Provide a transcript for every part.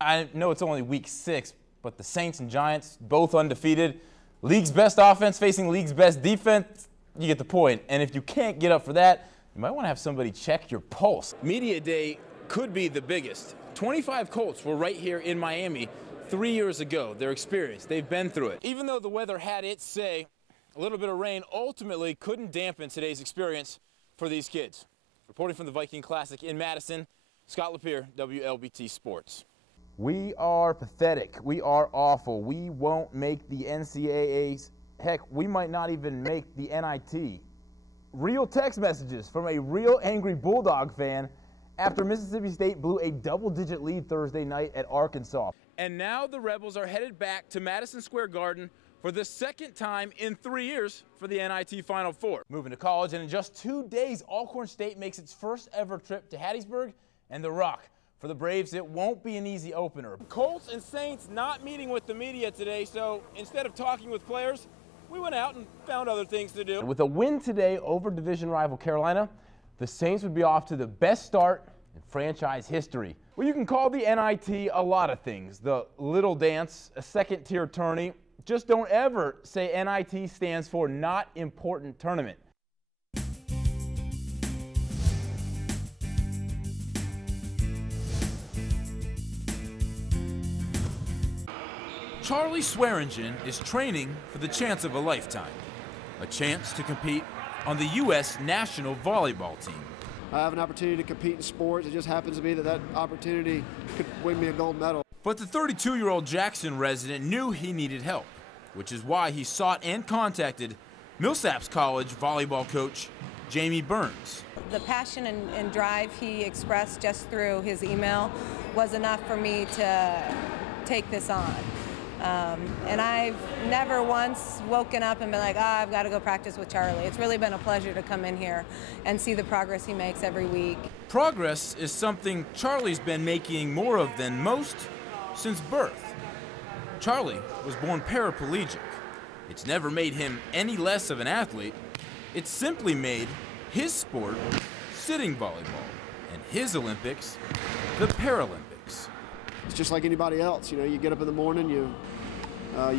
I know it's only week 6, but the Saints and Giants, both undefeated, league's best offense facing league's best defense, you get the point. And if you can't get up for that, you might want to have somebody check your pulse. Media Day could be the biggest. 25 Colts were right here in Miami 3 years ago. They're experienced. They've been through it. Even though the weather had its say, a little bit of rain ultimately couldn't dampen today's experience for these kids. Reporting from the Viking Classic in Madison, Scott LaPeer, WLBT Sports. We are pathetic. We are awful. We won't make the NCAAs. Heck, we might not even make the NIT. Real text messages from a real angry Bulldog fan after Mississippi State blew a double-digit lead Thursday night at Arkansas. And now the Rebels are headed back to Madison Square Garden for the second time in 3 years for the NIT Final Four. Moving to college, and in just 2 days, Alcorn State makes its first ever trip to Hattiesburg and the Rock. For the Braves, it won't be an easy opener. Colts and Saints not meeting with the media today, so instead of talking with players, we went out and found other things to do. With a win today over division rival Carolina, the Saints would be off to the best start in franchise history. Well, you can call the NIT a lot of things. The little dance, a second-tier tourney. Just don't ever say NIT stands for Not Important Tournament. Charlie Swearingen is training for the chance of a lifetime, a chance to compete on the U.S. national volleyball team. I have an opportunity to compete in sports. It just happens to be that opportunity could win me a gold medal. But the 32-year-old Jackson resident knew he needed help, which is why he sought and contacted Millsaps College volleyball coach Jamie Burns. The passion and drive he expressed just through his email was enough for me to take this on. And I've never once woken up and been like, I've got to go practice with Charlie. It's really been a pleasure to come in here and see the progress he makes every week. Progress is something Charlie's been making more of than most since birth. Charlie was born paraplegic. It's never made him any less of an athlete. It's simply made his sport sitting volleyball and his Olympics the Paralympics. It's just like anybody else. You know, you get up in the morning, you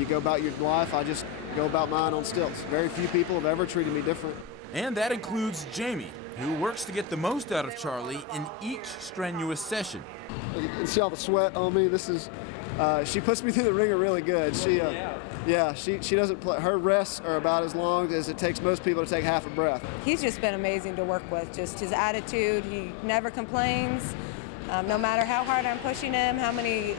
go about your life. I just go about mine on stilts. Very few people have ever treated me different. And that includes Jamie, who works to get the most out of Charlie in each strenuous session. You see all the sweat on me. This is, she puts me through the ringer really good. She doesn't play. Her rests are about as long as it takes most people to take half a breath. He's just been amazing to work with. Just his attitude, he never complains. No matter how hard I'm pushing him, how many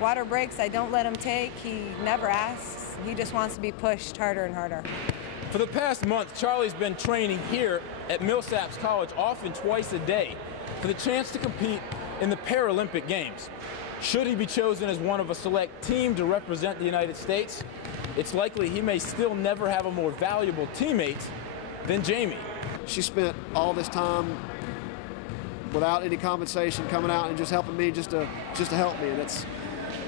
water breaks I don't let him take, he never asks. He just wants to be pushed harder and harder. For the past month, Charlie's been training here at Millsaps College often twice a day for the chance to compete in the Paralympic Games. Should he be chosen as one of a select team to represent the United States, it's likely he may still never have a more valuable teammate than Jamie. She spent all this time without any compensation coming out and just helping me just to help me. And it's,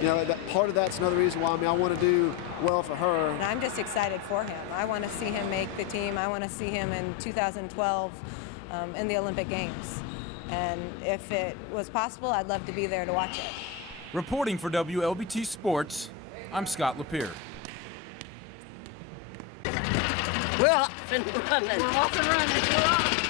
you know, that part of that's another reason why I want to do well for her. And I'm just excited for him. I want to see him make the team. I want to see him in 2012 in the Olympic Games. And if it was possible, I'd love to be there to watch it. Reporting for WLBT Sports, I'm Scott LaPeer. We're off and running. We're off and running. We're off.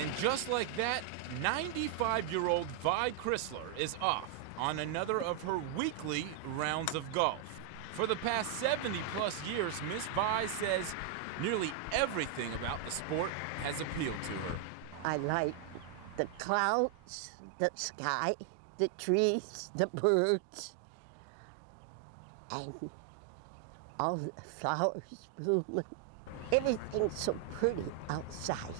And just like that, 95-year-old Vi Chrysler is off on another of her weekly rounds of golf. For the past 70-plus years, Miss Vi says nearly everything about the sport has appealed to her. I like the clouds, the sky, the trees, the birds, and all the flowers blooming. Everything's so pretty outside.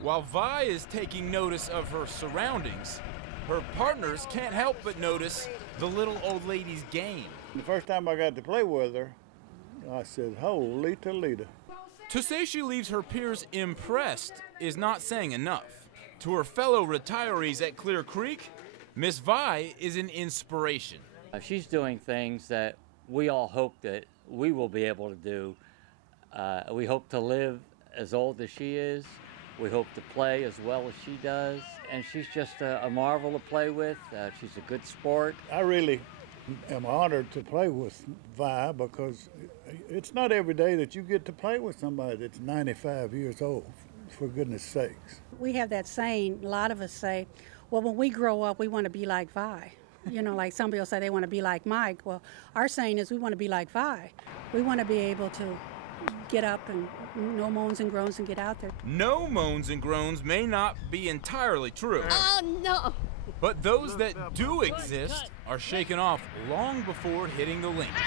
While Vi is taking notice of her surroundings, her partners can't help but notice the little old lady's game. The first time I got to play with her, I said, holy Toledo. To say she leaves her peers impressed is not saying enough. To her fellow retirees at Clear Creek, Miss Vi is an inspiration. She's doing things that we all hope that we will be able to do. We hope to live as old as she is. We hope to play as well as she does, and she's just a marvel to play with. She's a good sport. I really am honored to play with Vi because it's not every day that you get to play with somebody that's 95 years old, for goodness sakes. We have that saying, a lot of us say, well, when we grow up, we want to be like Vi. You know, like some people say they want to be like Mike. Well, our saying is we want to be like Vi. We want to be able to get up and no moans and groans and get out there. No moans and groans may not be entirely true. Oh, no. But those that do exist are shaken off long before hitting the links.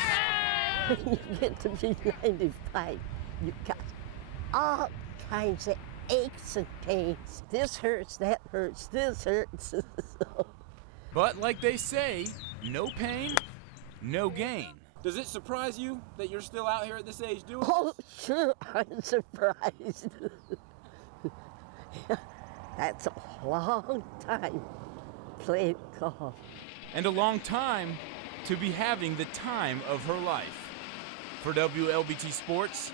When you get to be 95, you've got all kinds of aches and pains. This hurts, that hurts, this hurts. But like they say, no pain, no gain. Does it surprise you that you're still out here at this age doing this? Oh, sure, I'm surprised. That's a long time playing golf. And a long time to be having the time of her life. For WLBT Sports,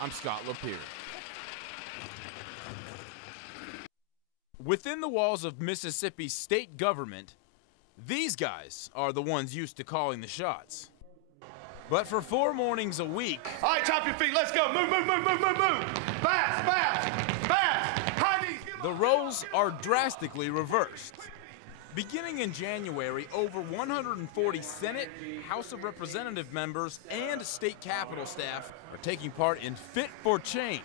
I'm Scott LaPeer. Within the walls of Mississippi's state government, these guys are the ones used to calling the shots. But for 4 mornings a week, all right, chop your feet, let's go. Move, move, move, move, move, move. Fast, fast, fast. High knees. The roles are drastically reversed. Beginning in January, over 140 Senate, House of Representative members, and state capitol staff are taking part in Fit for Change,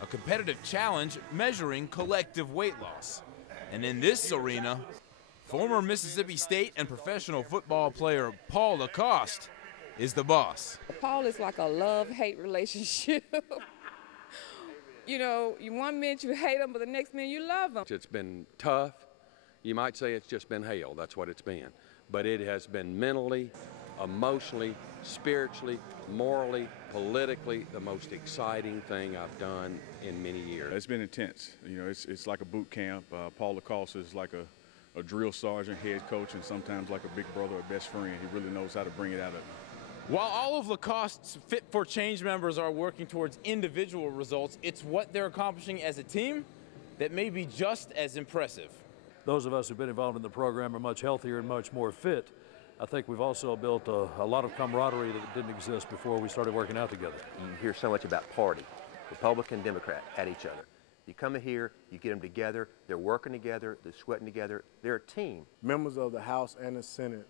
a competitive challenge measuring collective weight loss. And in this arena, former Mississippi State and professional football player Paul Lacoste is the boss. Paul is like a love-hate relationship. You know, one minute you hate him, but the next minute you love him. It's been tough. You might say it's just been hell. That's what it's been. But it has been mentally, emotionally, spiritually, morally, politically, the most exciting thing I've done in many years. It's been intense. You know, it's like a boot camp. Paul Lacoste is like a drill sergeant, head coach, and sometimes like a big brother or best friend. He really knows how to bring it out of me. While all of Lacoste's Fit for Change members are working towards individual results, it's what they're accomplishing as a team that may be just as impressive. Those of us who've been involved in the program are much healthier and much more fit. I think we've also built a lot of camaraderie that didn't exist before we started working out together. You hear so much about party, Republican, Democrat, at each other. You come in here, you get them together, they're working together, they're sweating together, they're a team. Members of the House and the Senate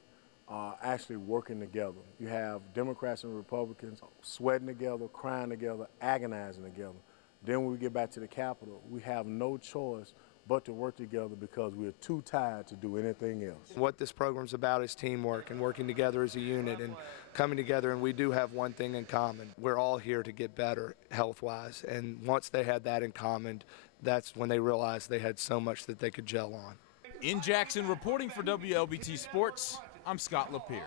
are actually working together. You have Democrats and Republicans sweating together, crying together, agonizing together. Then when we get back to the Capitol, we have no choice but to work together because we're too tired to do anything else. What this program's about is teamwork and working together as a unit and coming together, and we do have one thing in common. We're all here to get better health-wise, and once they had that in common, that's when they realized they had so much that they could gel on. In Jackson, reporting for WLBT Sports, I'm Scott LaPeer.